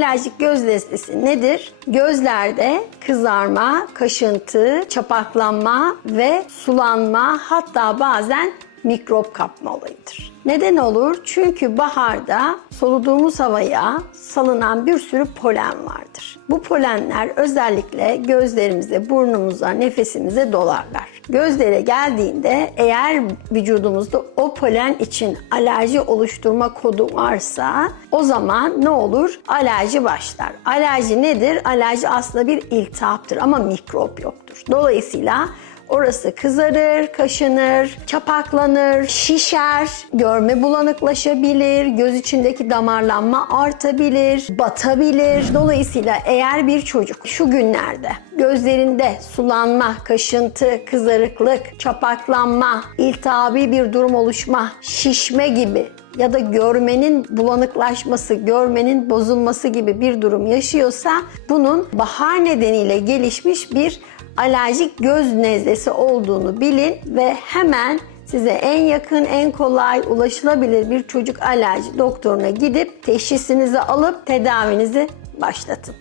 Alerjik göz nezlesi nedir? Gözlerde kızarma, kaşıntı, çapaklanma ve sulanma hatta bazen mikrop kapma olayıdır. Neden olur? Çünkü baharda soluduğumuz havaya salınan bir sürü polen vardır. Bu polenler özellikle gözlerimize, burnumuza, nefesimize dolarlar. Gözlere geldiğinde eğer vücudumuzda o polen için alerji oluşturma kodu varsa o zaman ne olur? Alerji başlar. Alerji nedir? Alerji aslında bir iltihaptır ama mikrop yoktur. Dolayısıyla Orası kızarır, kaşınır, çapaklanır, şişer, görme bulanıklaşabilir, göz içindeki damarlanma artabilir, batabilir. Dolayısıyla eğer bir çocuk şu günlerde gözlerinde sulanma, kaşıntı, kızarıklık, çapaklanma, iltihabi bir durum oluşma, şişme gibi ya da görmenin bulanıklaşması, görmenin bozulması gibi bir durum yaşıyorsa bunun bahar nedeniyle gelişmiş bir alerjik göz nezlesi olduğunu bilin ve hemen size en yakın, en kolay ulaşılabilir bir çocuk alerji doktoruna gidip teşhisinizi alıp tedavinizi başlatın.